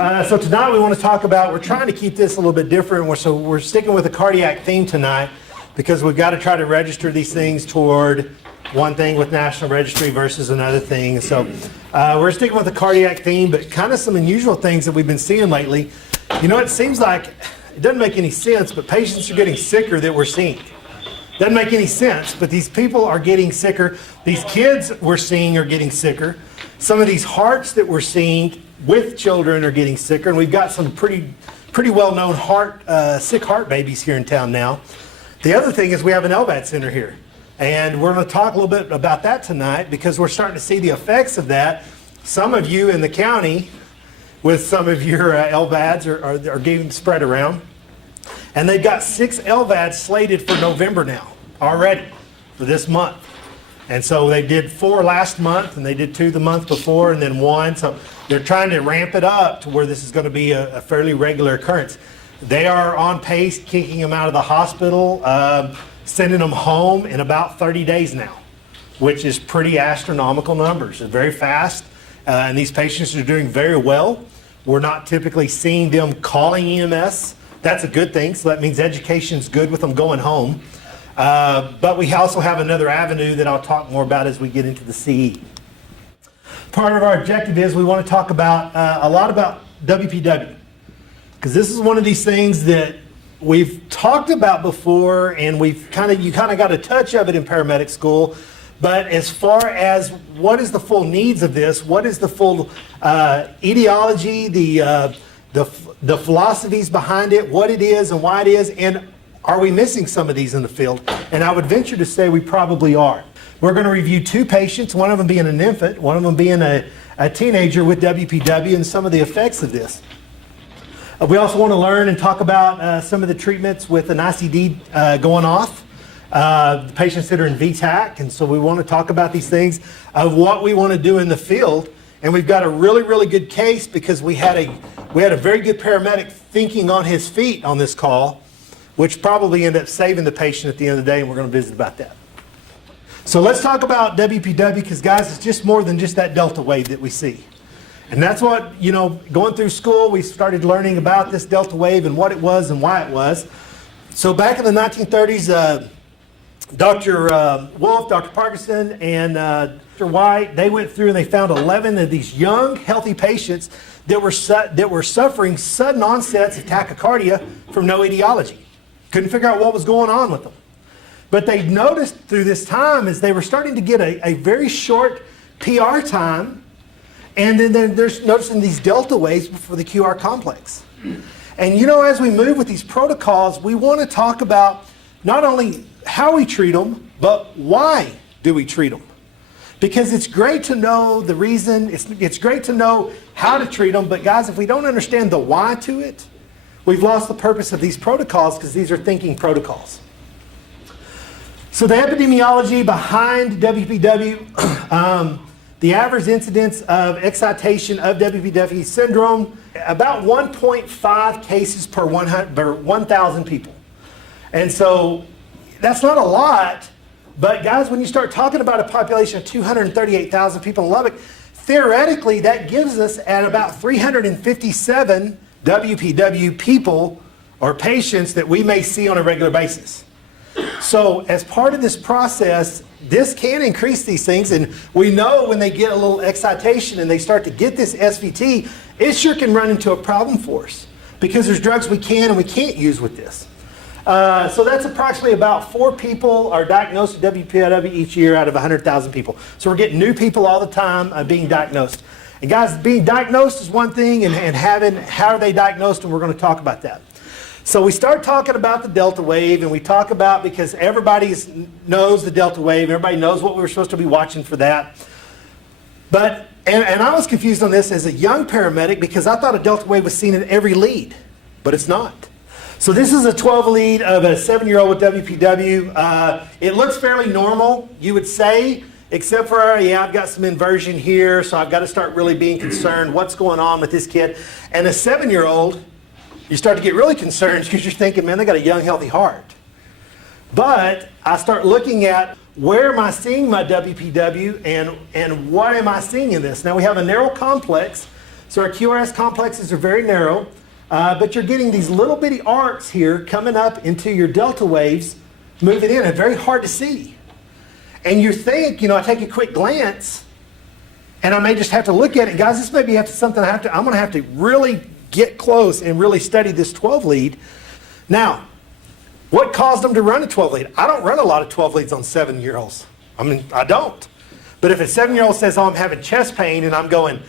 So tonight we want to talk about, we're trying to keep this a little bit different, so we're sticking with a cardiac theme tonight because we've got to try to register these things toward one thing with National Registry versus another thing. So we're sticking with the cardiac theme, but kind of some unusual things that we've been seeing lately. You know, it seems like, it doesn't make any sense, but patients are getting sicker that we're seeing. Doesn't make any sense, but these people are getting sicker. These kids we're seeing are getting sicker. Some of these hearts that we're seeing with children are getting sicker, and we've got some pretty well-known sick heart babies here in town now. The other thing is we have an LVAD center here, and we're going to talk a little bit about that tonight because we're starting to see the effects of that. Some of you in the county with some of your LVADs are getting spread around, and they've got 6 LVADs slated for November now already for this month. And so they did 4 last month, and they did 2 the month before, and then 1. So they're trying to ramp it up to where this is going to be a fairly regular occurrence. They are on pace, kicking them out of the hospital, sending them home in about 30 days now, which is pretty astronomical numbers. It's very fast, and these patients are doing very well. We're not typically seeing them calling EMS. That's a good thing, so that means education's good with them going home. But we also have another avenue that I'll talk more about as we get into the CE. Part of our objective is we want to talk about a lot about WPW, because this is one of these things that we've talked about before, and you kind of got a touch of it in paramedic school. But as far as what is the full needs of this, what is the full etiology, the philosophies behind it, what it is and why it is, and are we missing some of these in the field? And I would venture to say we probably are. We're going to review 2 patients, one of them being an infant, one of them being a teenager with WPW, and some of the effects of this. We also want to learn and talk about some of the treatments with an ICD going off, the patients that are in VTAC, and so we want to talk about these things of what we want to do in the field. And we've got a really good case because we had a very good paramedic thinking on his feet on this call, which probably ended up saving the patient at the end of the day, and we're going to visit about that. So let's talk about WPW, because guys, it's just more than just that delta wave that we see. And that's what, you know, going through school, we started learning about this delta wave and what it was and why it was. So back in the 1930s, Dr. Wolff, Dr. Parkinson, and Dr. White, they went through and they found 11 of these young, healthy patients that were suffering sudden onsets of tachycardia from no etiology. Couldn't figure out what was going on with them. But they noticed through this time as they were starting to get a very short PR time, and then they're noticing these delta waves for the QR complex. And you know, as we move with these protocols, we want to talk about not only how we treat them, but why do we treat them? Because it's great to know the reason, it's great to know how to treat them, but guys, if we don't understand the why to it, we've lost the purpose of these protocols, because these are thinking protocols. So the epidemiology behind WPW, the average incidence of excitation of WPW syndrome, about 1.5 cases per 1,000 people. And so that's not a lot, but guys, when you start talking about a population of 238,000 people in Lubbock, theoretically that gives us at about 357 WPW people or patients that we may see on a regular basis. So as part of this process, this can increase these things, and we know when they get a little excitation and they start to get this SVT, it sure can run into a problem for us, because there's drugs we can and we can't use with this. So that's approximately about 4 people are diagnosed with WPW each year out of 100,000 people. So we're getting new people all the time being diagnosed. And guys, being diagnosed is one thing, and how are they diagnosed, and we're going to talk about that. So we start talking about the delta wave, and we talk about, because everybody knows the delta wave, everybody knows what we're supposed to be watching for that. But, and I was confused on this as a young paramedic, because I thought a delta wave was seen in every lead, but it's not. So this is a 12 lead of a 7-year-old with WPW. It looks fairly normal, you would say, except for, yeah, I've got some inversion here, so I've got to start really being concerned. What's going on with this kid? And a 7-year-old, you start to get really concerned because you're thinking, man, they got a young, healthy heart. But I start looking at where am I seeing my WPW and what am I seeing in this? Now we have a narrow complex So our QRS complexes are very narrow, but you're getting these little bitty arcs here coming up into your delta waves, moving in, and very hard to see. And you think, I take a quick glance, and I may just have to look at it. Guys, this may be something I'm going to have to really get close and really study this 12 lead. Now, what caused them to run a 12 lead? I don't run a lot of 12 leads on 7-year-olds. I don't. But if a 7-year-old says, oh, I'm having chest pain, and I'm going,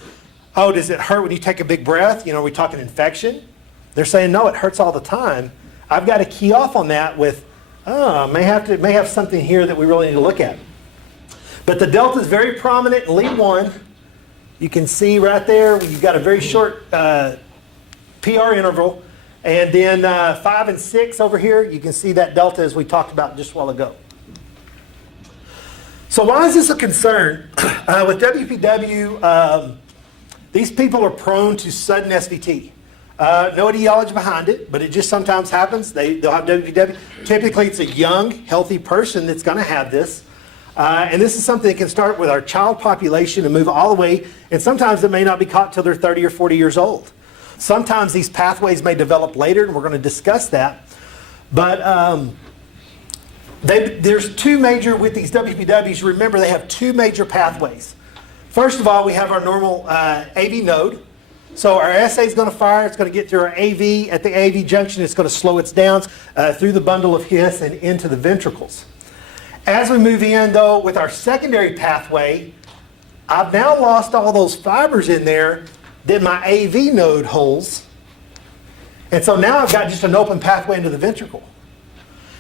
oh, does it hurt when you take a big breath? Are we talking infection? They're saying, no, it hurts all the time. I've got to key off on that with, may have something here that we really need to look at. But the delta is very prominent in lead 1. You can see right there, you've got a very short PR interval. And then 5 and 6 over here, you can see that delta as we talked about just a while ago. So why is this a concern? With WPW, these people are prone to sudden SVT. No etiology behind it, but it just sometimes happens. They'll have WPW. Typically, it's a young, healthy person that's going to have this. And this is something that can start with our child population and move all the way. And sometimes it may not be caught till they're 30 or 40 years old. Sometimes these pathways may develop later, and we're going to discuss that. But there's two major, with these WPWs, remember they have two major pathways. First of all, we have our normal AV node. So our SA is going to fire, it's going to get through our AV. At the AV junction, it's going to slow its down through the bundle of His and into the ventricles. As we move in, though, with our secondary pathway, I've now lost all those fibers in there that my AV node holds. And so now I've got just an open pathway into the ventricle.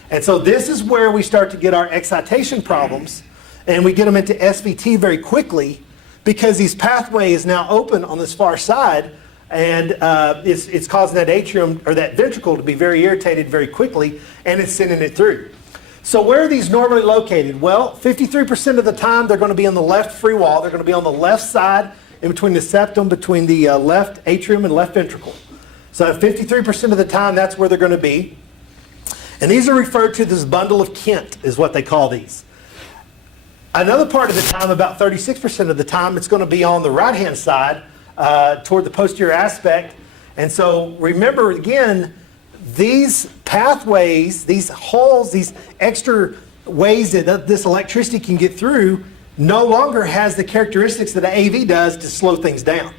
And so this is where we start to get our excitation problems, and we get them into SVT very quickly because these pathway is now open on this far side, and it's causing that atrium or that ventricle to be very irritated very quickly, and it's sending it through. So where are these normally located? Well, 53% of the time they're going to be on the left free wall. They're going to be on the left side in between the septum, between the left atrium and left ventricle. So 53% of the time that's where they're going to be. And these are referred to as bundle of Kent is what they call these. Another part of the time, about 36% of the time, it's going to be on the right-hand side toward the posterior aspect. And so remember, again, these pathways, these holes, these extra ways that this electricity can get through no longer has the characteristics that an AV does to slow things down.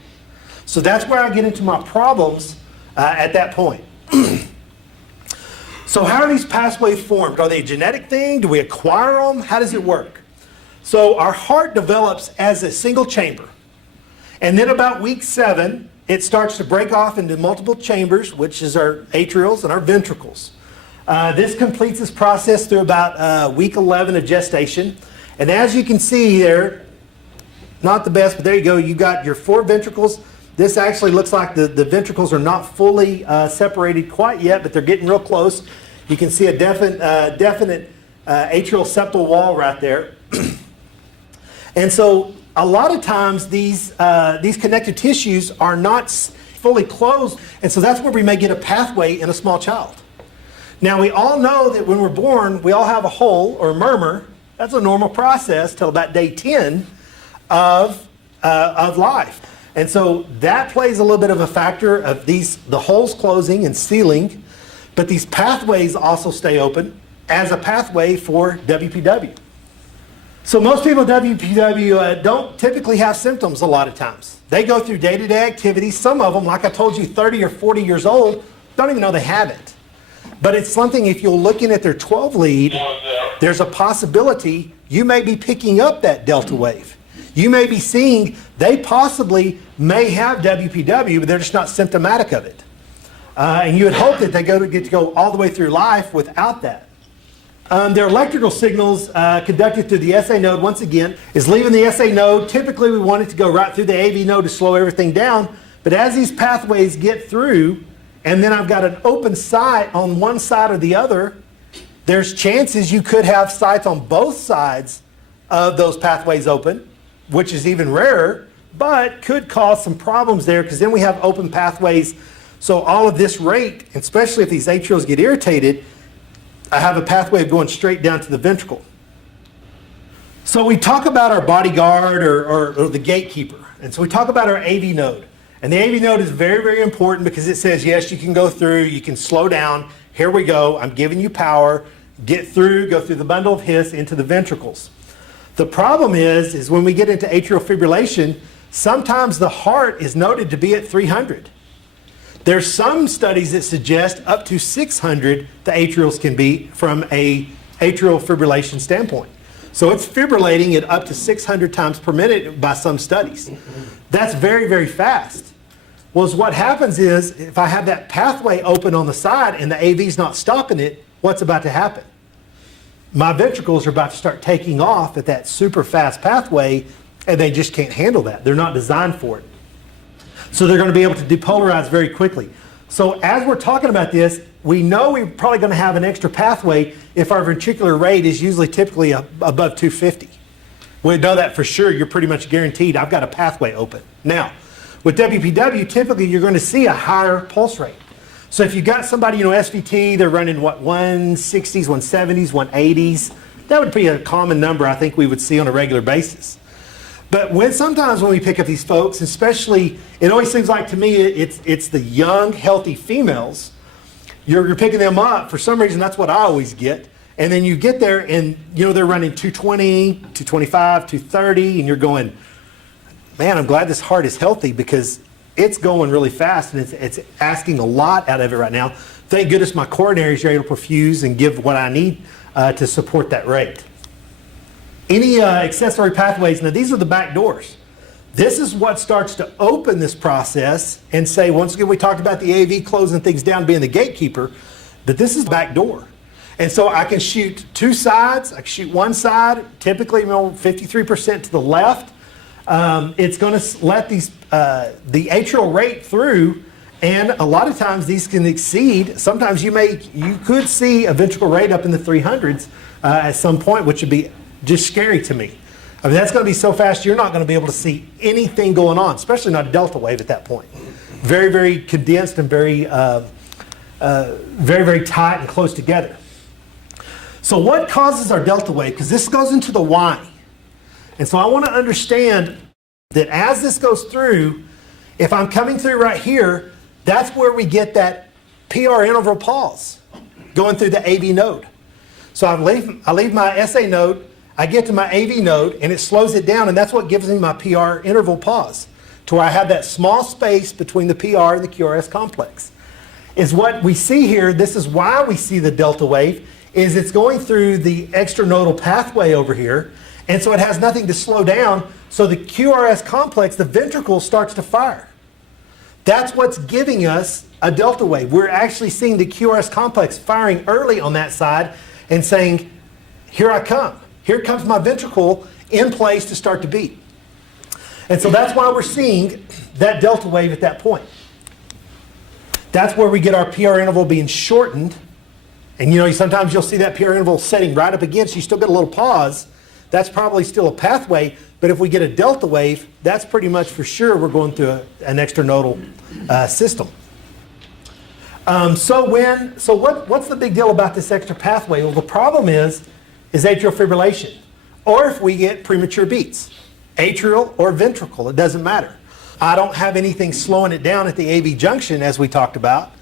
So that's where I get into my problems at that point. So how are these pathways formed? Are they a genetic thing? Do we acquire them? How does it work? So our heart develops as a single chamber. And then about week 7, it starts to break off into multiple chambers, which is our atrials and our ventricles. This completes this process through about week 11 of gestation. And as you can see there, not the best, but there you go. You got your 4 ventricles. This actually looks like the ventricles are not fully separated quite yet, but they're getting real close. You can see a definite atrial septal wall right there. And so a lot of times these connective tissues are not fully closed, and so that's where we may get a pathway in a small child. Now we all know that when we're born, we all have a hole or murmur. That's a normal process till about day 10 of life. And so that plays a little bit of a factor of the holes closing and sealing, but these pathways also stay open as a pathway for WPW. So most people with WPW don't typically have symptoms a lot of times. They go through day-to-day activities. Some of them, like I told you, 30 or 40 years old, don't even know they have it. But it's something, if you're looking at their 12 lead, there's a possibility you may be picking up that delta wave. You may be seeing they possibly may have WPW, but they're just not symptomatic of it. And you would hope that they get to go all the way through life without that. Their electrical signals conducted through the SA node, once again, is leaving the SA node. Typically, we want it to go right through the AV node to slow everything down. But as these pathways get through, and then I've got an open site on one side or the other, there's chances you could have sites on both sides of those pathways open, which is even rarer, but could cause some problems there because then we have open pathways. So all of this rate, especially if these atrials get irritated, I have a pathway going straight down to the ventricle. So we talk about our bodyguard or the gatekeeper. And so we talk about our AV node. And the AV node is very, very important because it says, yes, you can go through, you can slow down. Here we go. I'm giving you power. Get through, go through the bundle of His into the ventricles. The problem is when we get into atrial fibrillation, sometimes the heart is noted to be at 300. There's some studies that suggest up to 600 the atrials can be from a atrial fibrillation standpoint. So it's fibrillating at up to 600 times per minute by some studies. That's very, very fast. Well, what happens is if I have that pathway open on the side and the AV's not stopping it, what's about to happen? My ventricles are about to start taking off at that super fast pathway, and they just can't handle that. They're not designed for it. So they're going to be able to depolarize very quickly. So as we're talking about this, we know we're probably going to have an extra pathway if our ventricular rate is usually typically above 250. We know that for sure. You're pretty much guaranteed I've got a pathway open. Now, with WPW, typically you're going to see a higher pulse rate. So if you've got somebody, SVT, they're running what, 160s, 170s, 180s. That would be a common number I think we would see on a regular basis. But sometimes when we pick up these folks, especially, it always seems like to me it's the young, healthy females. You're picking them up. For some reason, that's what I always get. And then you get there and, they're running 220, 225, 230, and you're going, man, I'm glad this heart is healthy because it's going really fast and it's asking a lot out of it right now. Thank goodness my coronaries are able to perfuse and give what I need to support that rate. Any accessory pathways, now these are the back doors. This is what starts to open this process and say, once again, we talked about the AV closing things down, being the gatekeeper, but this is the back door. And so I can shoot two sides, I can shoot one side, typically 53% to the left. It's going to let the atrial rate through, and a lot of times these can exceed. Sometimes you could see a ventricular rate up in the 300s at some point, which would be just scary to me. I mean, that's going to be so fast you're not going to be able to see anything going on, especially not a delta wave at that point. Very, very condensed and very, very tight and close together. So what causes our delta wave? Because this goes into the why. And so I want to understand that as this goes through, if I'm coming through right here, that's where we get that PR interval pause going through the AV node. So I leave my SA node, I get to my AV node, and it slows it down, and that's what gives me my PR interval pause, to where I have that small space between the PR and the QRS complex. Is what we see here, this is why we see the delta wave, is it's going through the extranodal pathway over here, and so it has nothing to slow down, so the QRS complex, the ventricle, starts to fire. That's what's giving us a delta wave. We're actually seeing the QRS complex firing early on that side and saying, here I come. Here comes my ventricle in place to start to beat. And so that's why we're seeing that delta wave at that point. That's where we get our PR interval being shortened. And sometimes you'll see that PR interval setting right up against, you still get a little pause. That's probably still a pathway, but if we get a delta wave, that's pretty much for sure we're going through an extranodal system. So what's the big deal about this extra pathway? Well, the problem is atrial fibrillation, or if we get premature beats, atrial or ventricle, it doesn't matter. I don't have anything slowing it down at the AV junction, as we talked about,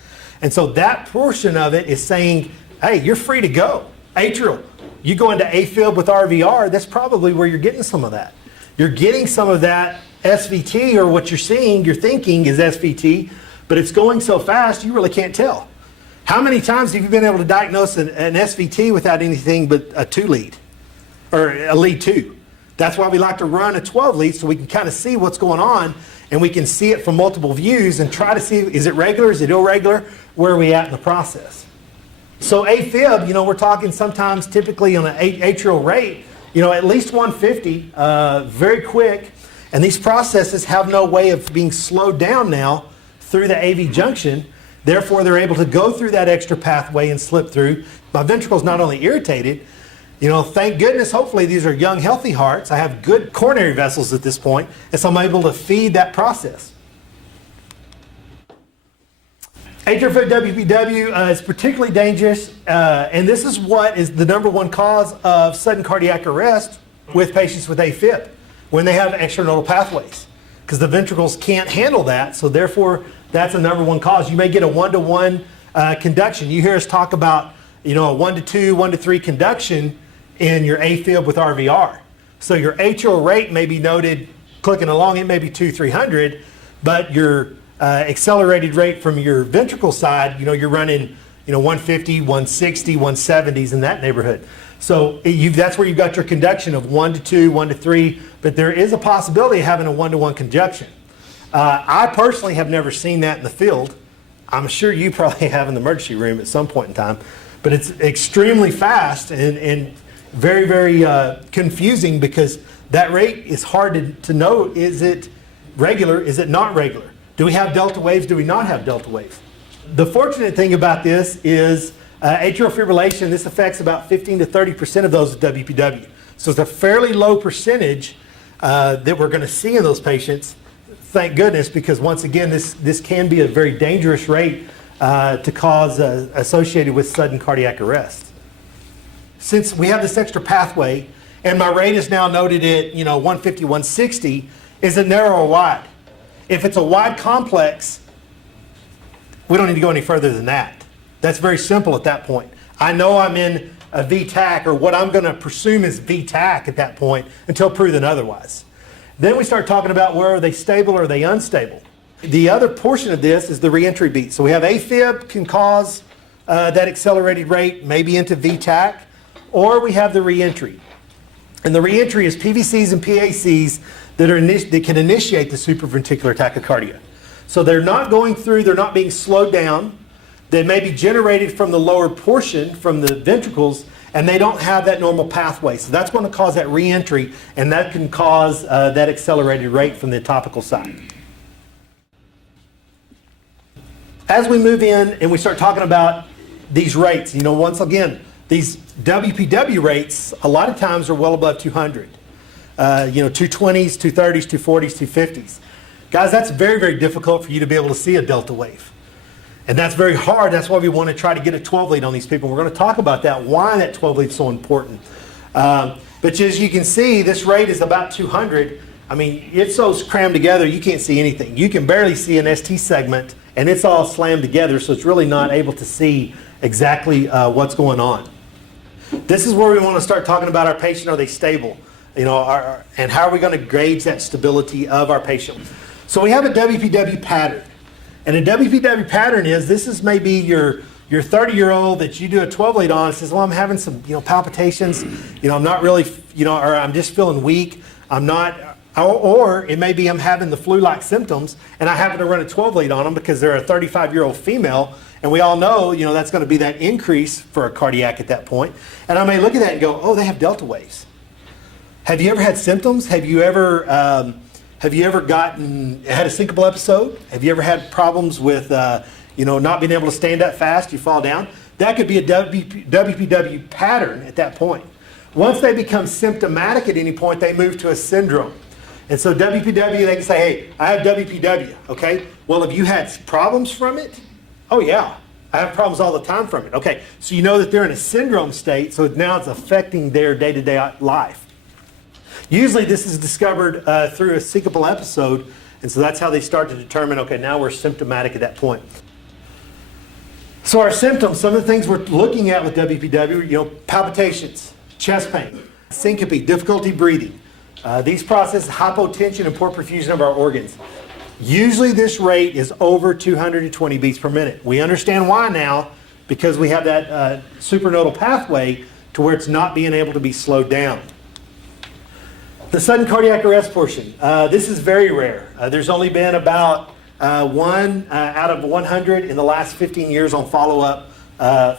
and so that portion of it is saying, hey, you're free to go. Atrial, you go into AFib with RVR, that's probably where you're getting some of that. You're getting some of that SVT, or what you're seeing, you're thinking is SVT, but it's going so fast you really can't tell. How many times have you been able to diagnose an SVT without anything but a 2 lead, or a lead 2? That's why we like to run a 12 lead, so we can kind of see what's going on, and we can see it from multiple views and try to see, is it regular, is it irregular, where are we at in the process? So AFib, we're talking sometimes typically on an atrial rate, at least 150, very quick, and these processes have no way of being slowed down now through the AV junction. Therefore, they're able to go through that extra pathway and slip through. My ventricle's not only irritated, thank goodness, hopefully these are young, healthy hearts. I have good coronary vessels at this point, and so I'm able to feed that process. Atrial WPW is particularly dangerous, and this is what is the #1 cause of sudden cardiac arrest with patients with AFib, when they have extranodal pathways. because the ventricles can't handle that. So therefore, that's a number one cause. You may get a 1-to-1 conduction. You hear us talk about, a 1-to-2, 1-to-3 conduction in your AFib with RVR. So your atrial rate may be noted clicking along, it may be 200-300, but your accelerated rate from your ventricle side, you're running 150, 160, 170s in that neighborhood. So that's where you've got your conduction of 1-to-2, 1-to-3, but there is a possibility of having a 1-to-1 conduction. I personally have never seen that in the field. I'm sure you probably have in the emergency room at some point in time, but it's extremely fast and very, very confusing because that rate is hard to know. Is it regular? Is it not regular? Do we have delta waves? Do we not have delta waves? The fortunate thing about this is atrial fibrillation, this affects about 15 to 30% of those with WPW. So it's a fairly low percentage that we're going to see in those patients. Thank goodness, because once again, this can be a very dangerous rate to cause associated with sudden cardiac arrest. Since we have this extra pathway, and my rate is now noted at 150, 160, is it narrow or wide? If it's a wide complex, we don't need to go any further than that. That's very simple at that point. I know I'm in a VTAC, or what I'm going to presume is VTAC at that point until proven otherwise. Then we start talking about where are they stable or are they unstable. The other portion of this is the reentry beat. So we have AFib can cause that accelerated rate, maybe into VTAC, or we have the reentry. And the reentry is PVCs and PACs that can initiate the supraventricular tachycardia. So they're not going through, they're not being slowed down. They may be generated from the lower portion, from the ventricles, and they don't have that normal pathway. So that's going to cause that reentry, and that can cause that accelerated rate from the topical side. As we move in and we start talking about these rates, once again, these WPW rates a lot of times are well above 200. 220s, 230s, 240s, 250s. Guys, that's very, very difficult for you to be able to see a delta wave. And that's very hard. That's why we want to try to get a 12 lead on these people. We're going to talk about that, why that 12 lead is so important. But as you can see, this rate is about 200. I mean, it's so crammed together, you can't see anything. You can barely see an ST segment, and it's all slammed together, so it's really not able to see exactly what's going on. This is where we want to start talking about our patient. Are they stable? And how are we going to gauge that stability of our patient? So we have a WPW pattern. And a WPW pattern is, this is maybe your 30-year-old that you do a 12 lead on and says, well, I'm having some palpitations, I'm not really, or I'm just feeling weak, I'm not, or it may be I'm having the flu-like symptoms and I happen to run a 12 lead on them because they're a 35-year-old female, and we all know, that's going to be that increase for a cardiac at that point. And I may look at that and go, oh, they have delta waves. Have you ever had symptoms? Have you ever had a syncopal episode? Have you ever had problems with, not being able to stand up fast, you fall down? That could be a WPW pattern at that point. Once they become symptomatic at any point, they move to a syndrome. And so WPW, they can say, hey, I have WPW, okay? Well, have you had problems from it? Oh yeah, I have problems all the time from it. Okay, so you know that they're in a syndrome state, so now it's affecting their day-to-day life. Usually this is discovered through a syncopal episode, and so that's how they start to determine, okay, now we're symptomatic at that point. So our symptoms, some of the things we're looking at with WPW, palpitations, chest pain, syncope, difficulty breathing. These processes, hypotension, and poor perfusion of our organs. Usually this rate is over 220 beats per minute. We understand why now, because we have that supernodal pathway to where it's not being able to be slowed down. The sudden cardiac arrest portion, this is very rare. There's only been about one out of 100 in the last 15 years on follow-up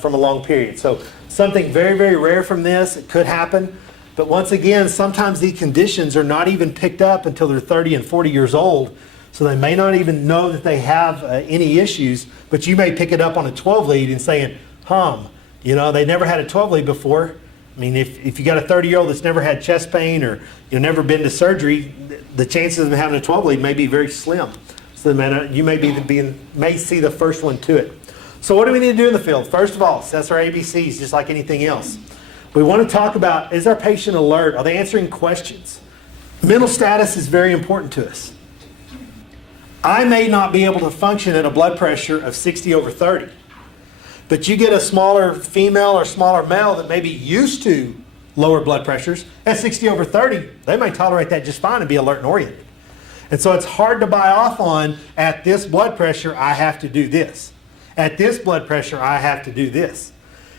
from a long period. So something very, very rare from this. It could happen. But once again, sometimes these conditions are not even picked up until they're 30 and 40 years old. So they may not even know that they have any issues, but you may pick it up on a 12 lead and saying, they never had a 12 lead before. I mean, if you got a 30-year-old that's never had chest pain or never been to surgery, the chances of them having a 12 lead may be very slim. So you may see the first one to it. So what do we need to do in the field? First of all, assess our ABCs just like anything else. We want to talk about, is our patient alert? Are they answering questions? Mental status is very important to us. I may not be able to function at a blood pressure of 60/30. But you get a smaller female or smaller male that may be used to lower blood pressures, at 60/30, they may tolerate that just fine and be alert and oriented. And so it's hard to buy off on, at this blood pressure, I have to do this. At this blood pressure, I have to do this.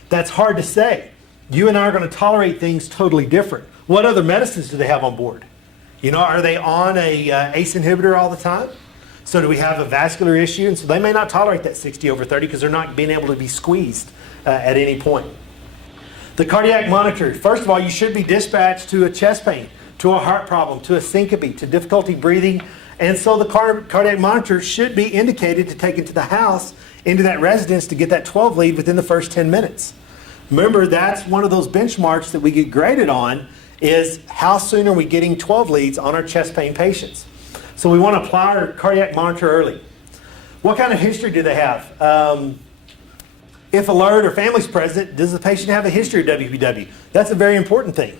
That's hard to say. You and I are going to tolerate things totally different. What other medicines do they have on board? You know, are they on a ACE inhibitor all the time? So do we have a vascular issue? And so they may not tolerate that 60/30 because they're not being able to be squeezed at any point. The cardiac monitor. First of all, you should be dispatched to a chest pain, to a heart problem, to a syncope, to difficulty breathing. And so the cardiac monitor should be indicated to take it to the house, into that residence, to get that 12 lead within the first 10 minutes. Remember, that's one of those benchmarks that we get graded on, is how soon are we getting 12 leads on our chest pain patients. So we want to apply our cardiac monitor early. What kind of history do they have? If alert or family's present, does the patient have a history of WPW? That's a very important thing.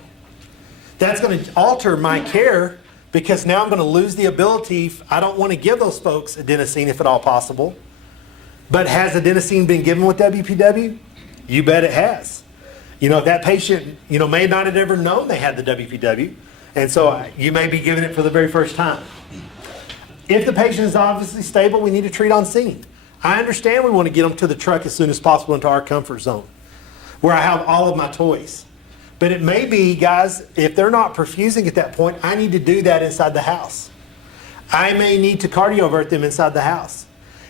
That's going to alter my care, because now I'm going to lose the ability. I don't want to give those folks adenosine if at all possible. But has adenosine been given with WPW? You bet it has. You know, that patient, you know, may not have ever known they had the WPW, and so you may be giving it for the very first time. If the patient is obviously stable, we need to treat on scene. I understand we want to get them to the truck as soon as possible, into our comfort zone, where I have all of my toys. But it may be, guys, if they're not perfusing at that point, I need to do that inside the house. I may need to cardiovert them inside the house.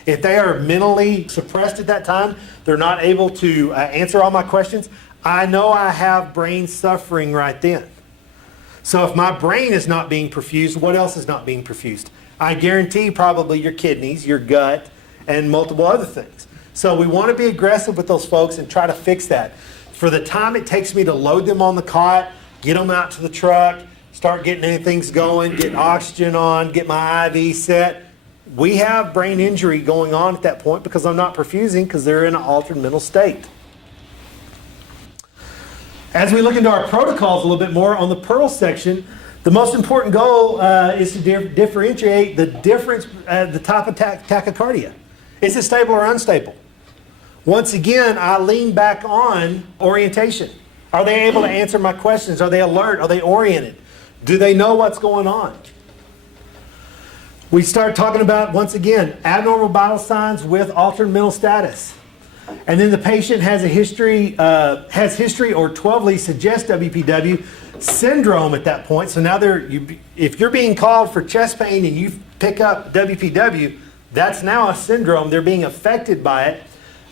If they are mentally suppressed at that time, they're not able to answer all my questions, I know I have brain suffering right then. So if my brain is not being perfused, what else is not being perfused? I guarantee probably your kidneys, your gut, and multiple other things. So we want to be aggressive with those folks and try to fix that. For the time it takes me to load them on the cot, get them out to the truck, start getting things going, get oxygen on, get my IV set, we have brain injury going on at that point because I'm not perfusing, because they're in an altered mental state. As we look into our protocols a little bit more on the Pearl section, the most important goal is to differentiate the difference at the type of tachycardia. Is it stable or unstable? Once again, I lean back on orientation. Are they able to answer my questions? Are they alert? Are they oriented? Do they know what's going on? We start talking about, once again, abnormal vital signs with altered mental status. And then the patient has a history, or 12 leads suggest WPW syndrome at that point. So now if you're being called for chest pain and you pick up WPW, that's now a syndrome. They're being affected by it.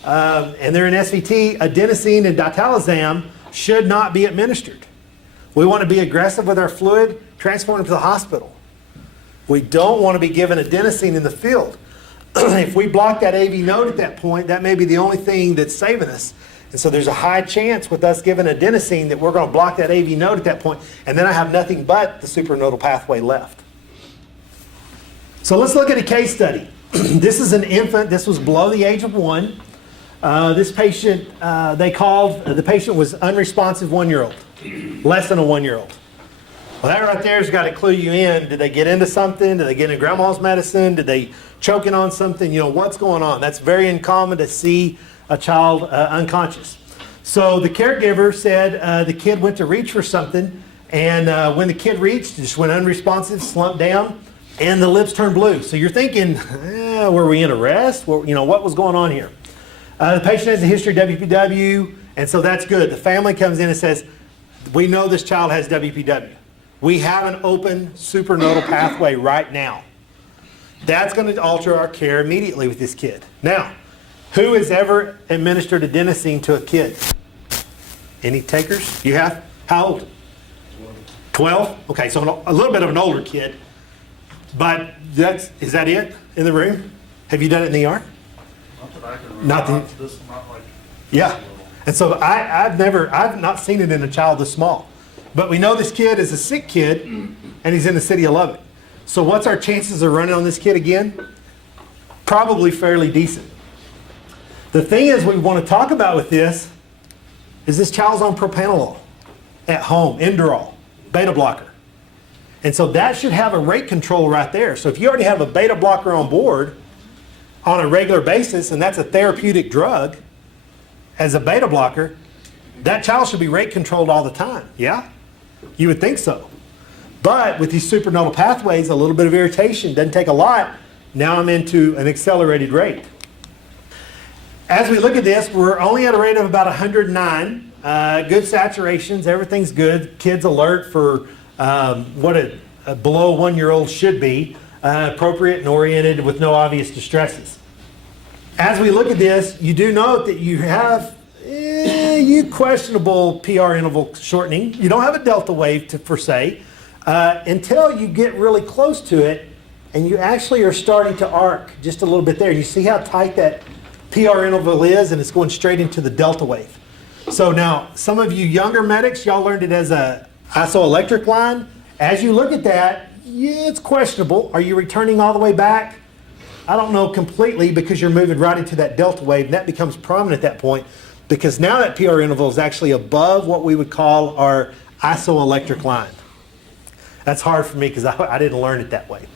And they're in SVT. Adenosine and ditalazam should not be administered. We want to be aggressive with our fluid, transport them to the hospital. We don't want to be given adenosine in the field. If we block that AV node at that point, that may be the only thing that's saving us. And so there's a high chance with us giving adenosine that we're going to block that AV node at that point, and then I have nothing but the supranodal pathway left. So let's look at a case study. This is an infant. This was below the age of 1. This patient, the patient was unresponsive 1-year-old, less than a 1-year-old. Well, that right there has got to clue you in. Did they get into something? Did they get into grandma's medicine? Did they choking on something? You know, what's going on? That's very uncommon to see a child unconscious. So the caregiver said the kid went to reach for something, and when the kid reached, just went unresponsive, slumped down, and the lips turned blue. So you're thinking, were we in arrest? Well, you know, what was going on here? The patient has a history of WPW, and so that's good. The family comes in and says, we know this child has WPW. We have an open supranodal pathway right now. That's going to alter our care immediately with this kid. Now, who has ever administered adenosine to a kid? Any takers? You have? How old? 12? Okay, so a little bit of an older kid. But is that it in the room? Have you done it in the ER? Not that I can remember. Not like yeah. And so I've not seen it in a child this small. But we know this kid is a sick kid, and he's in the city of Lubbock. So what's our chances of running on this kid again? Probably fairly decent. The thing is we want to talk about with this is this child's on propranolol at home, Inderal, beta blocker. And so that should have a rate control right there. So if you already have a beta blocker on board on a regular basis, and that's a therapeutic drug as a beta blocker, that child should be rate controlled all the time, yeah? You would think so. But with these supernodal pathways, a little bit of irritation doesn't take a lot. Now I'm into an accelerated rate. As we look at this, we're only at a rate of about 109. Good saturations, everything's good. Kids alert for what a below 1-year-old should be, appropriate and oriented with no obvious distresses. As we look at this, you do note that you have questionable PR interval shortening. You don't have a delta wave per se until you get really close to it and you actually are starting to arc just a little bit there. You see how tight that PR interval is, and it's going straight into the delta wave. So now, some of you younger medics, y'all learned it as a isoelectric line. As you look at that, yeah, it's questionable. Are you returning all the way back? I don't know completely, because you're moving right into that delta wave, and that becomes prominent at that point, because now that PR interval is actually above what we would call our isoelectric line. That's hard for me because I didn't learn it that way.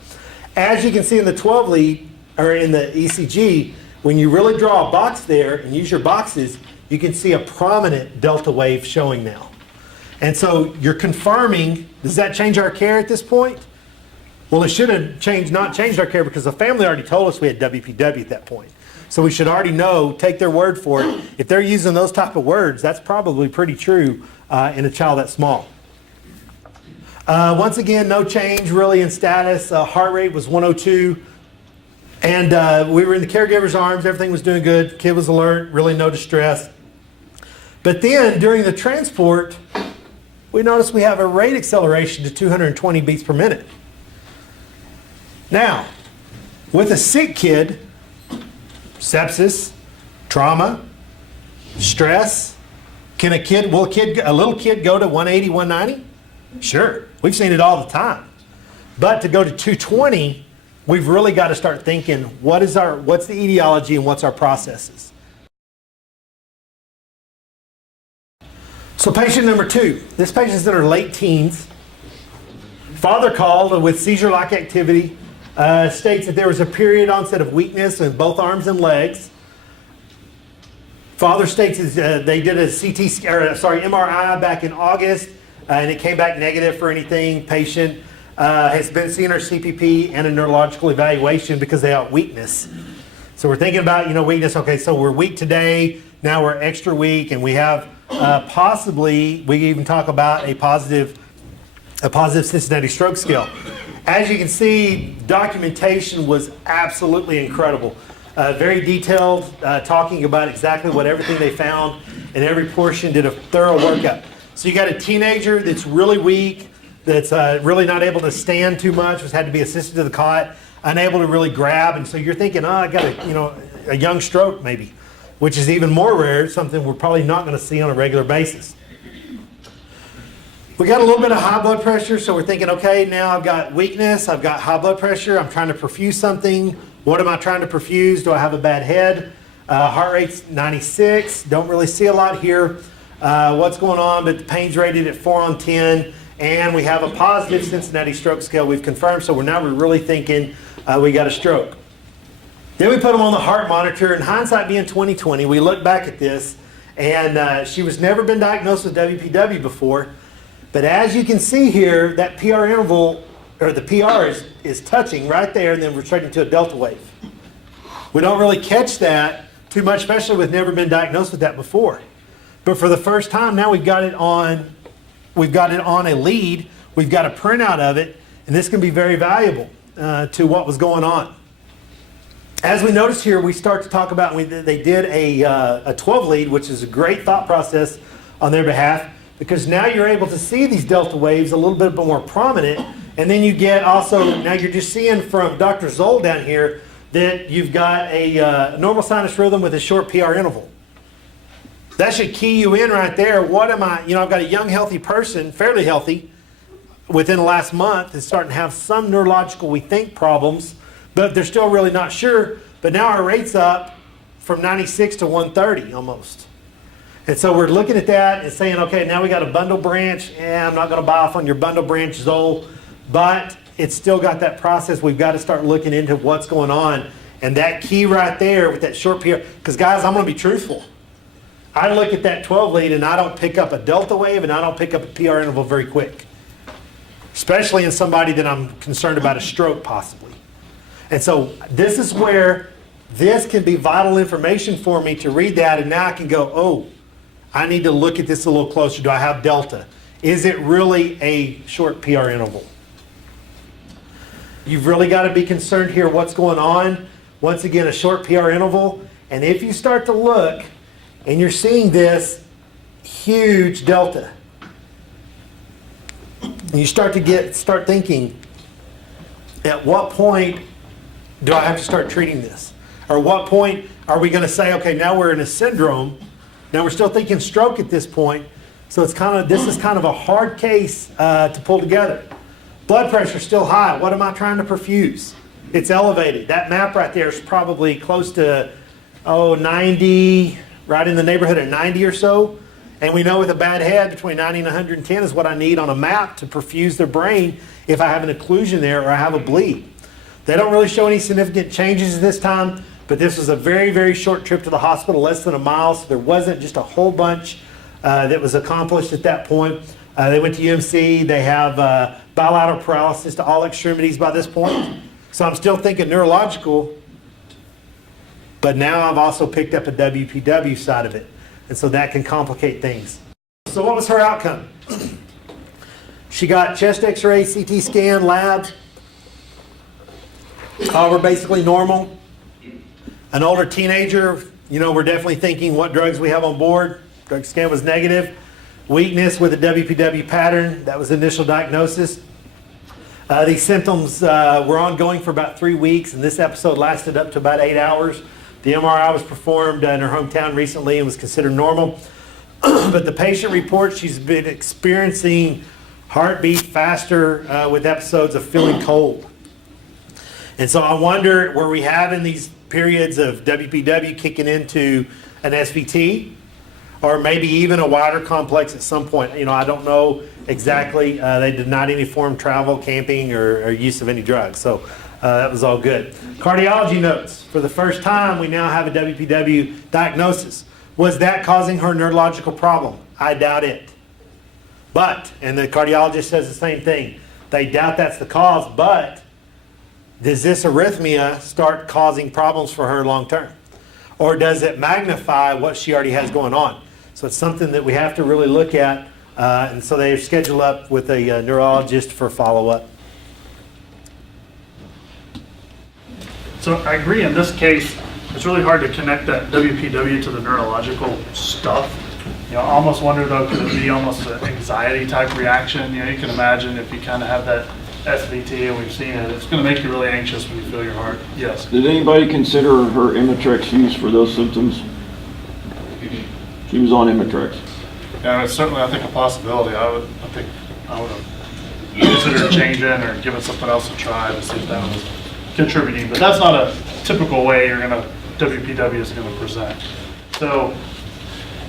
As you can see in the 12 lead, or in the ECG, when you really draw a box there and use your boxes, you can see a prominent delta wave showing now. And so you're confirming, does that change our care at this point? Well, it should have not changed our care, because the family already told us we had WPW at that point. So we should already know, take their word for it. If they're using those type of words, that's probably pretty true in a child that small. Once again, no change really in status. Heart rate was 102. And we were in the caregiver's arms. Everything was doing good. Kid was alert, really no distress. But then during the transport, we noticed we have a rate acceleration to 220 beats per minute. Now, with a sick kid, sepsis, trauma, stress, will a little kid go to 180, 190? Sure, we've seen it all the time. But to go to 220, we've really got to start thinking, what's the etiology and what's our processes? So patient number 2, this patient's in her late teens. Father called with seizure-like activity, states that there was a period onset of weakness in both arms and legs. Father states they did a MRI back in August, and it came back negative for anything. Patient has been seeing her CPP and a neurological evaluation because they have weakness. So we're thinking about, weakness. Okay, so we're weak today. Now we're extra weak, and we have possibly, we even talk about a positive Cincinnati stroke scale. As you can see, documentation was absolutely incredible. Very detailed, talking about exactly everything they found, and every portion did a thorough workup. So you got a teenager that's really weak, that's really not able to stand too much, has had to be assisted to the cot, unable to really grab, and so you're thinking, I got a young stroke maybe, which is even more rare, something we're probably not going to see on a regular basis. We got a little bit of high blood pressure, so we're thinking, okay, now I've got weakness, I've got high blood pressure, I'm trying to perfuse something. What am I trying to perfuse? Do I have a bad head? Heart rate's 96, don't really see a lot here. What's going on? But the pain's rated at 4 on 10, and we have a positive Cincinnati stroke scale we've confirmed, so we're really thinking we got a stroke. Then we put them on the heart monitor, and hindsight being 2020, we look back at this, and she was never been diagnosed with WPW before. But as you can see here, that PR interval, or the PR is touching right there, and then we're straight into a delta wave. We don't really catch that too much, especially with never been diagnosed with that before. But for the first time, now we've got it on a lead, we've got a printout of it, and this can be very valuable to what was going on. As we notice here, we start to talk about, they did a 12 lead, which is a great thought process on their behalf, because now you're able to see these delta waves a little bit more prominent, and then you get also, now you're just seeing from Dr. Zoll down here that you've got a normal sinus rhythm with a short PR interval. That should key you in right there. What am I, I've got a young healthy person, fairly healthy, within the last month, is starting to have some neurological, we think, problems, but they're still really not sure. But now our rate's up from 96 to 130 almost. And so we're looking at that and saying, okay, now we got a bundle branch. I'm not going to buy off on your bundle branch, Zoll. but it's still got that process. We've got to start looking into what's going on. And that key right there with that short PR, because guys, I'm going to be truthful. I look at that 12 lead and I don't pick up a delta wave and I don't pick up a PR interval very quick. Especially in somebody that I'm concerned about a stroke possibly. And so this is where this can be vital information for me to read that, and now I can go, oh, I need to look at this a little closer. Do I have delta? Is it really a short PR interval? You've really got to be concerned here what's going on. Once again, a short PR interval. And if you start to look and you're seeing this huge delta, and you start thinking, at what point do I have to start treating this? Or what point are we going to say, okay, now we're in a syndrome. Now we're still thinking stroke at this point. So this is kind of a hard case to pull together. Blood pressure still high. What am I trying to perfuse? It's elevated. That map right there is probably close to 90, right in the neighborhood of 90 or so. And we know with a bad head, between 90 and 110 is what I need on a map to perfuse their brain if I have an occlusion there or I have a bleed. They don't really show any significant changes at this time, but this was a very, very short trip to the hospital, less than a mile, so there wasn't just a whole bunch that was accomplished at that point. They went to UMC. They have bilateral paralysis to all extremities by this point. So I'm still thinking neurological, but now I've also picked up a WPW side of it. And so that can complicate things. So what was her outcome? She got chest x-ray, CT scan, labs. All were basically normal. An older teenager, we're definitely thinking what drugs we have on board. Drug scan was negative. Weakness with a WPW pattern, that was the initial diagnosis. These symptoms were ongoing for about 3 weeks, and this episode lasted up to about 8 hours. The MRI was performed in her hometown recently and was considered normal. But the patient reports she's been experiencing heartbeat faster with episodes of feeling cold. And so I wonder, were we having these periods of WPW kicking into an SVT? Or maybe even a wider complex at some point. I don't know exactly. They denied any form of travel, camping, or use of any drugs. So that was all good. Cardiology notes. For the first time, we now have a WPW diagnosis. Was that causing her neurological problem? I doubt it. But, and the cardiologist says the same thing, they doubt that's the cause, but does this arrhythmia start causing problems for her long term? Or does it magnify what she already has going on? So it's something that we have to really look at. And so they schedule up with a neurologist for follow-up. So I agree in this case, it's really hard to connect that WPW to the neurological stuff. I almost wonder though, could it be almost an anxiety type reaction? You can imagine if you kind of have that SVT, and we've seen it, it's going to make you really anxious when you feel your heart. Yes. Did anybody consider her Imitrex use for those symptoms? She was on Imitrex. Yeah, it's certainly, I think, a possibility. I think I would have considered changing or giving something else a try to see if that was contributing. But that's not a typical way WPW is going to present. So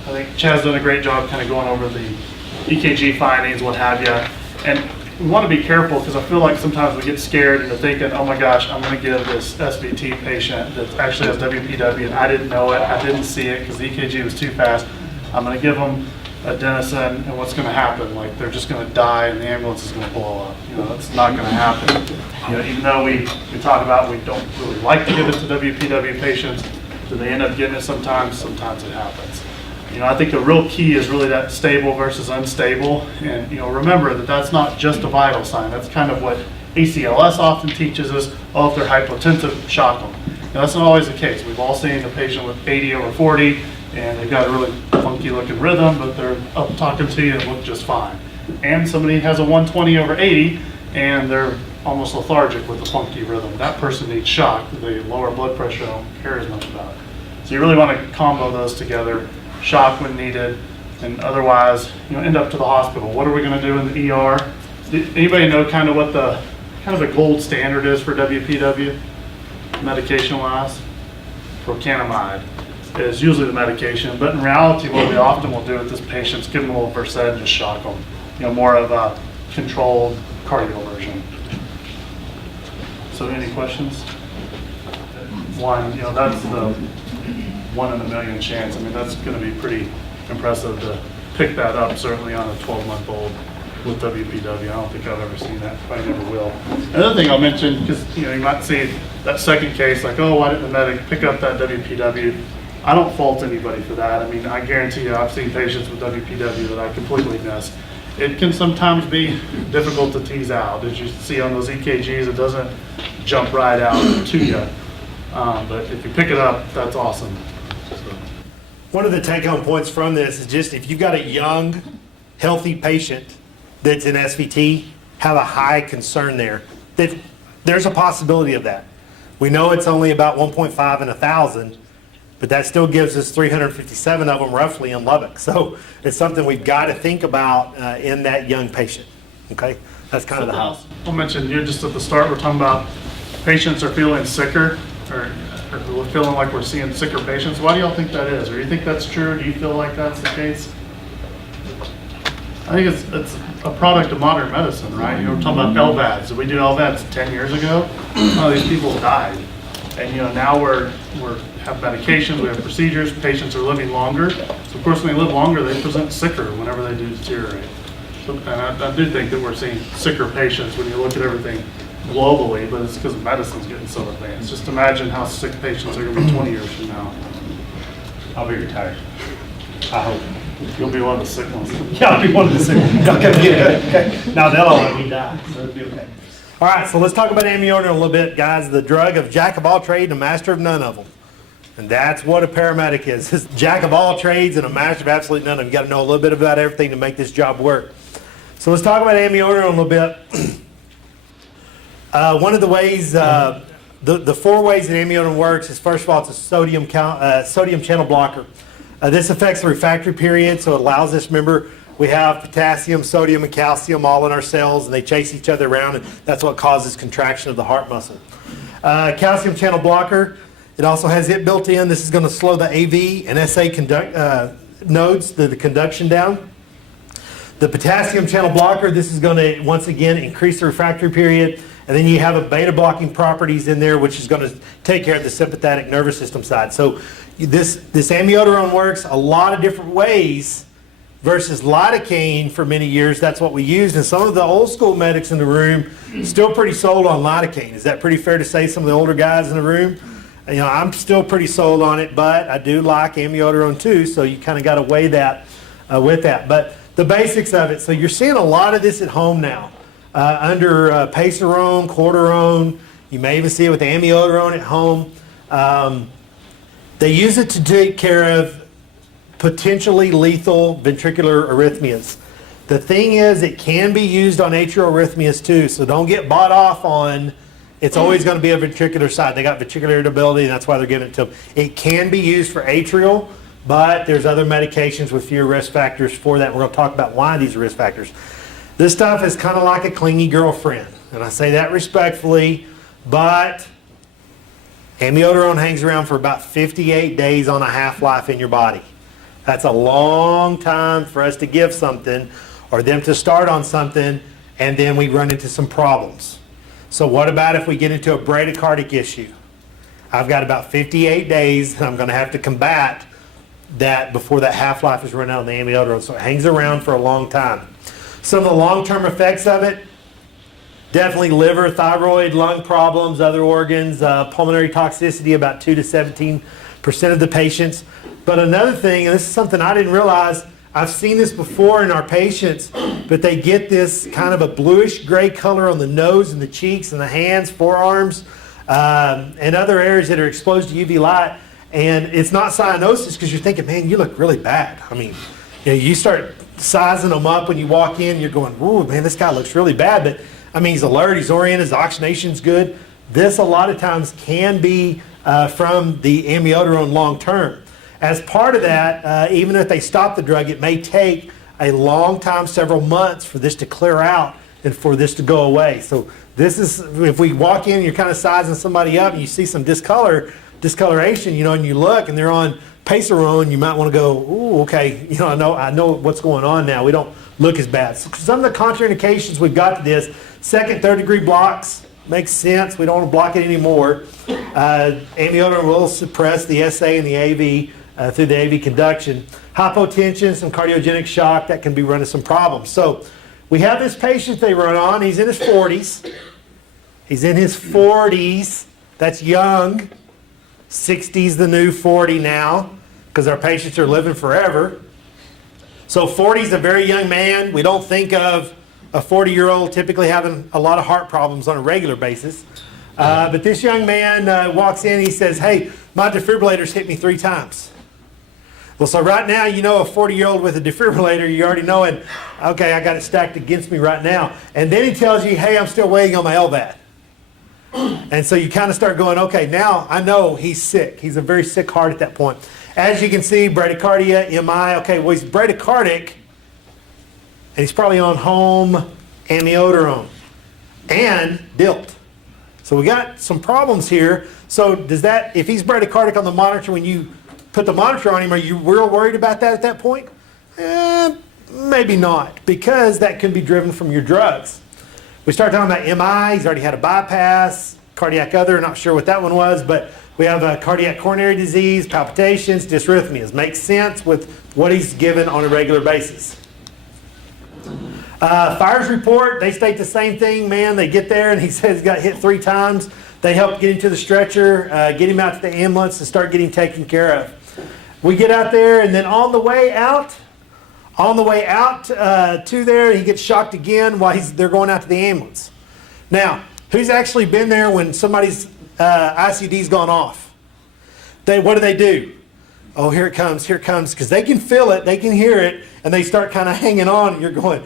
I think Chad's done a great job kind of going over the EKG findings, what have you. And we want to be careful because I feel like sometimes we get scared into thinking, oh my gosh, I'm going to give this SVT patient that actually has WPW and I didn't know it, I didn't see it because the EKG was too fast. I'm going to give them adenosine, and what's going to happen? Like they're just going to die and the ambulance is going to blow up. That's not going to happen. Even though we talk about we don't really like to give it to WPW patients, do they end up getting it sometimes? Sometimes it happens. I think the real key is really that stable versus unstable. And, remember that that's not just a vital sign. That's kind of what ACLS often teaches us. Oh, if they're hypotensive, shock them. That's not always the case. We've all seen a patient with 80 over 40, and they've got a really funky looking rhythm, but they're up talking to you and look just fine. And somebody has a 120 over 80, and they're almost lethargic with a funky rhythm. That person needs shock. The lower blood pressure, don't care as much about it. So you really want to combo those together. Shock when needed, and otherwise, end up to the hospital. What are we going to do in the ER? Anybody know kind of what the gold standard is for WPW, medication-wise? Procainamide is usually the medication, but in reality, what we often will do with this patient is give them a little Versed and just shock them. More of a controlled cardioversion. So any questions? One, that's the 1 in a million chance. I mean, that's going to be pretty impressive to pick that up, certainly on a 12-month-old with WPW. I don't think I've ever seen that. Probably never will. Another thing I'll mention, because you might see that second case, like, oh, why didn't the medic pick up that WPW? I don't fault anybody for that. I mean, I guarantee you, I've seen patients with WPW that I completely miss. It can sometimes be difficult to tease out. As you see on those EKGs, it doesn't jump right out to you. But if you pick it up, that's awesome. So. One of the take-home points from this is just if you've got a young, healthy patient that's in SVT, have a high concern there, that there's a possibility of that. We know it's only about 1.5 in 1,000, but that still gives us 357 of them roughly in Lubbock. So it's something we've got to think about in that young patient. Okay, that's kind of the house. I'll mention, just at the start, we're talking about patients are feeling sicker, or we're feeling like we're seeing sicker patients. Why do y'all think that is? Or do you think that's true? Do you feel like that's the case? I think it's a product of modern medicine, right? We're talking about LVADs. Did we do LVADs 10 years ago? Oh, these people died. And now we have medications, we have procedures, patients are living longer. So of course, when they live longer, they present sicker whenever they do deteriorate. So, and I do think that we're seeing sicker patients when you look at everything globally, but it's because medicine's getting so advanced. Just imagine how sick patients are going to be 20 years from now. I'll be retired. I hope. You'll be one of the sick ones. Yeah, I'll be one of the sick ones. Okay. Now they'll all let me die, so it'll be okay. All right, so let's talk about amiodarone a little bit, guys. The drug of jack of all trades and a master of none of them. And that's what a paramedic is. It's jack of all trades and a master of absolutely none of them. You got to know a little bit about everything to make this job work. So let's talk about amiodarone a little bit. One of the ways, the 4 ways that amiodarone works is, first of all, it's a sodium channel blocker. This affects the refractory period, so it allows us, remember, we have potassium, sodium, and calcium all in our cells, and they chase each other around, and that's what causes contraction of the heart muscle. Calcium channel blocker, it also has it built in. This is going to slow the AV and SA nodes, the conduction down. The potassium channel blocker, this is going to, once again, increase the refractory period. And then you have a beta blocking properties in there, which is going to take care of the sympathetic nervous system side. So this amiodarone works a lot of different ways versus lidocaine for many years. That's what we used. And some of the old school medics in the room still pretty sold on lidocaine. Is that pretty fair to say, some of the older guys in the room? I'm still pretty sold on it, but I do like amiodarone too, so you kind of got to weigh that with that. But the basics of it, so you're seeing a lot of this at home now. Under pacerone, cortisone, you may even see it with amiodarone at home. They use it to take care of potentially lethal ventricular arrhythmias. The thing is, it can be used on atrial arrhythmias too, so don't get bought off on it's always going to be a ventricular side. They got ventricular irritability, and that's why they're giving it to them. It can be used for atrial, but there's other medications with fewer risk factors for that. We're going to talk about why these are risk factors. This stuff is kind of like a clingy girlfriend, and I say that respectfully, but amiodarone hangs around for about 58 days on a half-life in your body. That's a long time for us to give something or them to start on something, and then we run into some problems. So what about if we get into a bradycardic issue? I've got about 58 days, and I'm going to have to combat that before that half-life is run out on the amiodarone, so it hangs around for a long time. Some of the long-term effects of it, definitely liver, thyroid, lung problems, other organs, pulmonary toxicity, about 2 to 17% of the patients. But another thing, and this is something I didn't realize, I've seen this before in our patients, but they get this kind of a bluish gray color on the nose and the cheeks and the hands, forearms, and other areas that are exposed to UV light. And it's not cyanosis because you're thinking, man, you look really bad. I mean, you start sizing them up when you walk in, you're going, ooh, man, this guy looks really bad. But I mean, he's alert, he's oriented, his oxygenation's good. This a lot of times can be from the amiodarone long term. As part of that, even if they stop the drug, it may take a long time, several months, for this to clear out and for this to go away. So this is, if we walk in and you're kind of sizing somebody up and you see some discoloration, and you look and they're on pacerone, you might want to go, ooh, okay, I know what's going on now. We don't look as bad. So some of the contraindications we've got to this, second, third degree blocks, Makes sense. We don't want to block it anymore. Amiodarone will suppress the SA and the AV through the AV conduction. Hypotension, some cardiogenic shock, that can be running some problems. So we have this patient they run on. He's in his 40s. He's in his 40s. That's young. 60's the new 40 now, because our patients are living forever. So 40 is a very young man. We don't think of a 40-year-old typically having a lot of heart problems on a regular basis. But this young man walks in, he says, hey, my defibrillator's hit me 3 times. Well, so right now, you know, a 40-year-old with a defibrillator, you're already knowing, okay, I got it stacked against me right now. And then he tells you, hey, I'm still waiting on my LVAD. And so you kind of start going, okay, now I know he's sick. He's a very sick heart at that point. As you can see, bradycardia, MI, okay, well, he's bradycardic, and he's probably on home amiodarone and DILT. So we got some problems here. So does that, if he's bradycardic on the monitor, when you put the monitor on him, are you real worried about that at that point? Maybe not, because that can be driven from your drugs. We start talking about MI, he's already had a bypass, cardiac other, not sure what that one was, but we have a cardiac coronary disease, palpitations, dysrhythmias. Makes sense with what he's given on a regular basis. Fires report, they state the same thing, man. They get there and he says he got hit 3 times. They help get him to the stretcher, get him out to the ambulance and start getting taken care of. We get out there and then on the way out to there, he gets shocked again while they're going out to the ambulance. Now, who's actually been there when somebody's ICD's gone off? What do? Oh, here it comes, because they can feel it, they can hear it, and they start kind of hanging on, and you're going,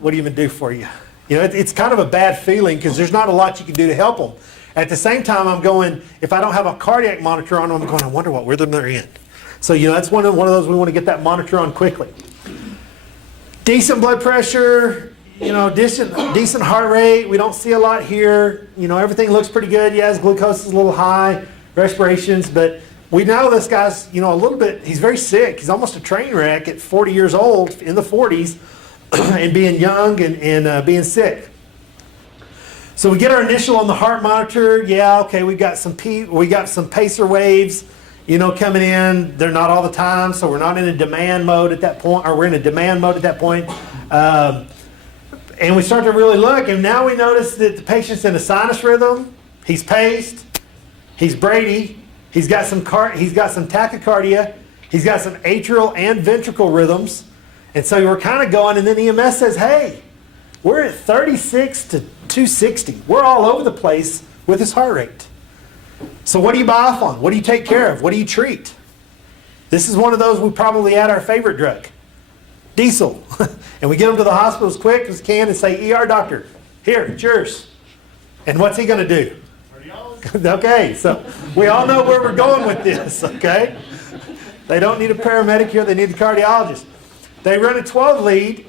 what do you even do for you? You know, it's kind of a bad feeling because there's not a lot you can do to help them. At the same time, I'm going, if I don't have a cardiac monitor on, I'm going, I wonder what rhythm they're in. So, you know, that's one of those we want to get that monitor on quickly. Decent blood pressure, you know, decent heart rate. We don't see a lot here. You know, everything looks pretty good. Yeah, his glucose is a little high, respirations, but we know this guy's, you know, a little bit, he's very sick. He's almost a train wreck at 40 years old, in the 40s, and being young and being sick. So we get our initial on the heart monitor. Yeah, okay, we got some pacer waves, you know, coming in. They're not all the time, so we're not in a demand mode at that point, or we're in a demand mode at that point. And we start to really look, and now we notice that the patient's in a sinus rhythm. He's paced. He's Brady. He's got some tachycardia. He's got some atrial and ventricular rhythms. And so we're kind of going, and then EMS says, hey, we're at 36 to 260. We're all over the place with his heart rate. So what do you buy off on? What do you take care of? What do you treat? This is one of those we probably add our favorite drug, diesel. And we get him to the hospital as quick as we can and say, ER doctor, here, it's yours. And what's he going to do? Okay, so we all know where we're going with this, okay? They don't need a paramedic here, they need the cardiologist. They run a 12 lead,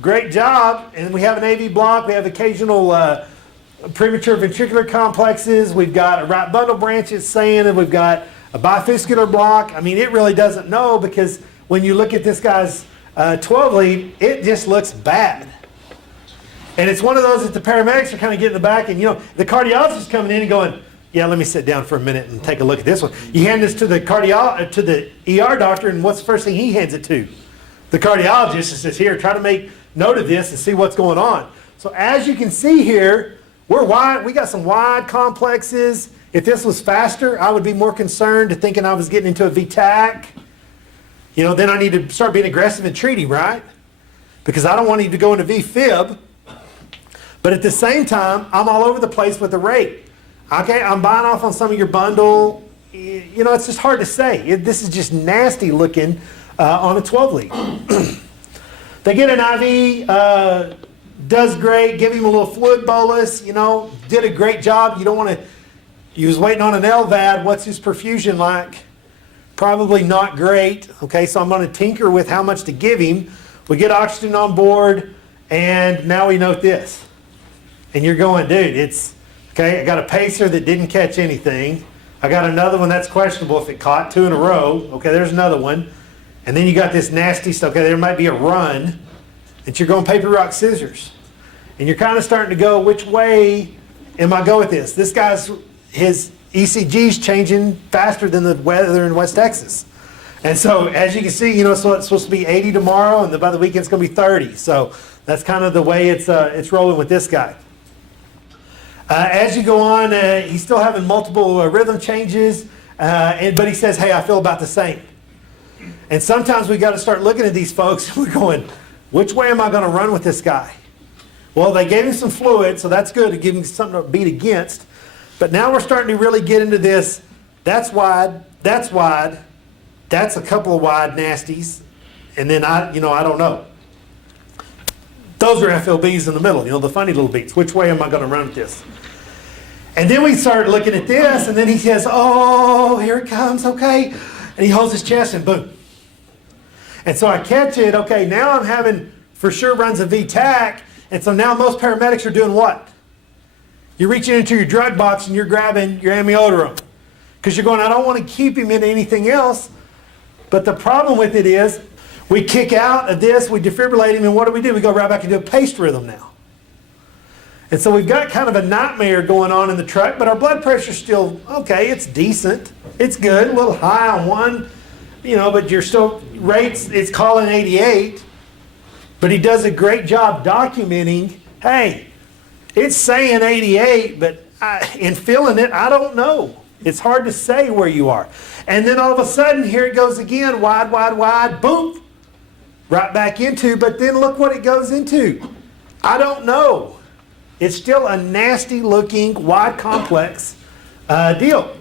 great job, and we have an AV block, we have occasional premature ventricular complexes, we've got a right bundle branch it's saying, and we've got a biphasicular block. I mean, it really doesn't know, because when you look at this guy's 12 lead, it just looks bad. And it's one of those that the paramedics are kind of getting in the back, and you know, the cardiologist is coming in and going, yeah, let me sit down for a minute and take a look at this one. You hand this to the ER doctor, and what's the first thing he hands it to? The cardiologist and says, here, try to make note of this and see what's going on. So as you can see here, we got some wide complexes. If this was faster, I would be more concerned to thinking I was getting into a VTAC. You know, then I need to start being aggressive and treating, right? Because I don't want him to go into VFib. But at the same time, I'm all over the place with the rate. Okay, I'm buying off on some of your bundle. You know, it's just hard to say. This is just nasty looking on a 12 lead. They get an IV, does great, give him a little fluid bolus, you know, did a great job. You don't want to, he was waiting on an LVAD. What's his perfusion like? Probably not great. Okay, so I'm going to tinker with how much to give him. We get oxygen on board, and now we note this. And you're going, dude, it's, okay, I got a pacer that didn't catch anything. I got another one that's questionable if it caught 2 in a row. Okay, there's another one. And then you got this nasty stuff. Okay, there might be a run. And you're going paper, rock, scissors. And you're kind of starting to go, which way am I go with this? This guy's, his ECG's changing faster than the weather in West Texas. And so, as you can see, so it's supposed to be 80 tomorrow, and by the weekend it's going to be 30. So that's kind of the way it's rolling with this guy. As you go on, he's still having multiple rhythm changes, but he says, hey, I feel about the same. And sometimes we got to start looking at these folks, and we're going, which way am I going to run with this guy? Well, they gave him some fluid, so that's good to give him something to beat against. But now we're starting to really get into this. That's wide, that's a couple of wide nasties, and then I don't know. Those are FLBs in the middle, the funny little beats. Which way am I going to run with this? And then we started looking at this, and then he says, oh, here it comes, okay. And he holds his chest, and boom. And so I catch it, okay, now I'm having, for sure, runs of VTAC, and so now most paramedics are doing what? You're reaching into your drug box, and you're grabbing your amiodarone. Because you're going, I don't want to keep him in anything else. But the problem with it is, we kick out of this, we defibrillate him, and what do? We go right back into a paced rhythm now. And so we've got kind of a nightmare going on in the truck, but our blood pressure's still, okay, it's decent. It's good, a little high on one, but you're still, rates, it's calling 88. But he does a great job documenting, hey, it's saying 88, but in feeling it, I don't know. It's hard to say where you are. And then all of a sudden, here it goes again, wide, boom, right back into, but then look what it goes into. I don't know. It's still a nasty looking, wide, complex deal.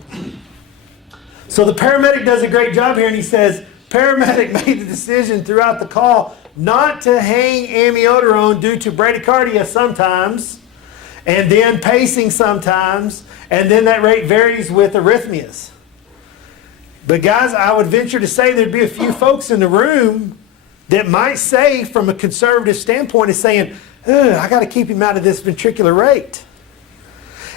So the paramedic does a great job here, and he says, paramedic made the decision throughout the call not to hang amiodarone due to bradycardia sometimes, and then pacing sometimes, and then that rate varies with arrhythmias. But guys, I would venture to say there'd be a few folks in the room that might say, from a conservative standpoint, is saying, I got to keep him out of this ventricular rate.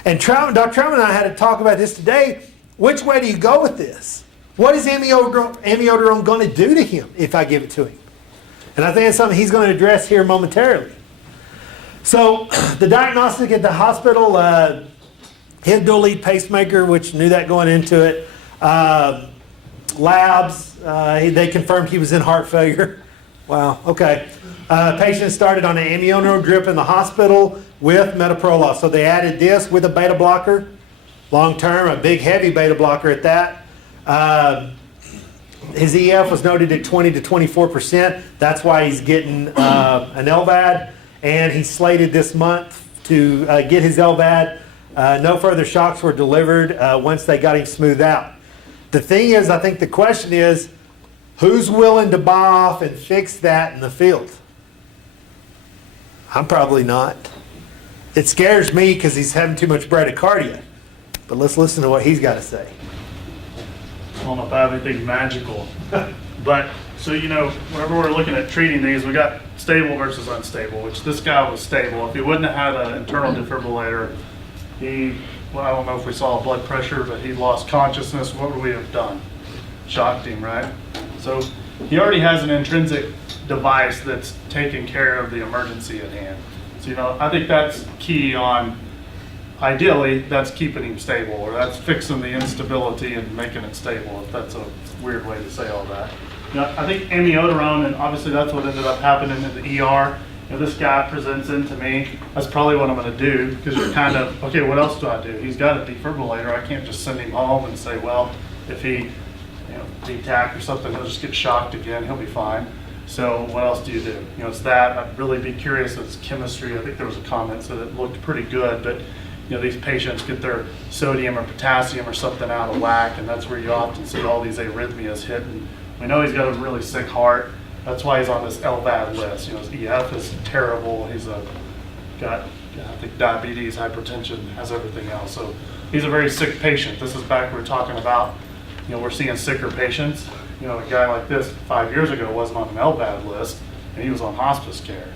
And Dr. Troutman and I had to talk about this today. Which way do you go with this? What is amiodarone going to do to him if I give it to him? And I think it's something he's going to address here momentarily. So the diagnostic at the hospital, hip dual lead pacemaker, which knew that going into it. Labs, they confirmed he was in heart failure. Wow, okay. Patient started on an amiodarone drip in the hospital with metoprolol. So they added this with a beta blocker, long term, a big heavy beta blocker at that. His EF was noted at 20 to 24%. That's why he's getting an LVAD, and he's slated this month to get his LVAD. No further shocks were delivered once they got him smoothed out. The thing is, I think the question is, who's willing to buy off and fix that in the field? I'm probably not. It scares me because he's having too much bradycardia. But let's listen to what he's got to say. I don't know if I have anything magical, but so whenever we're looking at treating these, we got stable versus unstable, which this guy was stable. If he wouldn't have had an internal defibrillator, I don't know if we saw blood pressure, but he lost consciousness. What would we have done? Shocked him, right? So he already has an intrinsic device that's taking care of the emergency at hand. So I think that's key on. Ideally, that's keeping him stable, or that's fixing the instability and making it stable, if that's a weird way to say all that. I think amiodarone, and obviously that's what ended up happening in the ER. This guy presents into me, that's probably what I'm going to do, because you're kind of, okay, what else do I do? He's got a defibrillator. I can't just send him home and say, well, if he, VTAC or something, he'll just get shocked again, he'll be fine. So what else do you do? It's that. I'd really be curious. It's chemistry. I think there was a comment that it looked pretty good, but these patients get their sodium or potassium or something out of whack, and that's where you often see all these arrhythmias hit. And we know he's got a really sick heart. That's why he's on this LVAD list. His EF is terrible. He's got, I think, diabetes, hypertension, has everything else. So he's a very sick patient. This is back we're talking about, we're seeing sicker patients. A guy like this 5 years ago wasn't on an LVAD list, and he was on hospice care.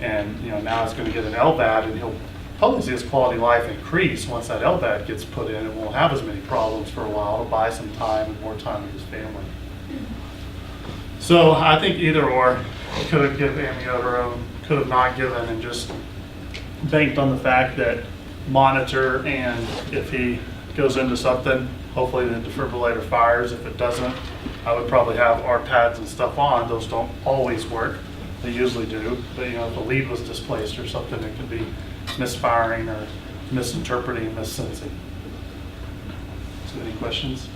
And now he's going to get an LVAD, and he'll probably see his quality of life increase once that LVAD gets put in, and won't have as many problems for a while. It'll buy some time and more time with his family. So I think either or, could have given amiodarone, could have not given, and just banked on the fact that monitor, and if he goes into something, hopefully the defibrillator fires. If it doesn't, I would probably have our pads and stuff on. Those don't always work. They usually do. But you know, if a lead was displaced or something, it could be misfiring or misinterpreting, missensing. So any questions?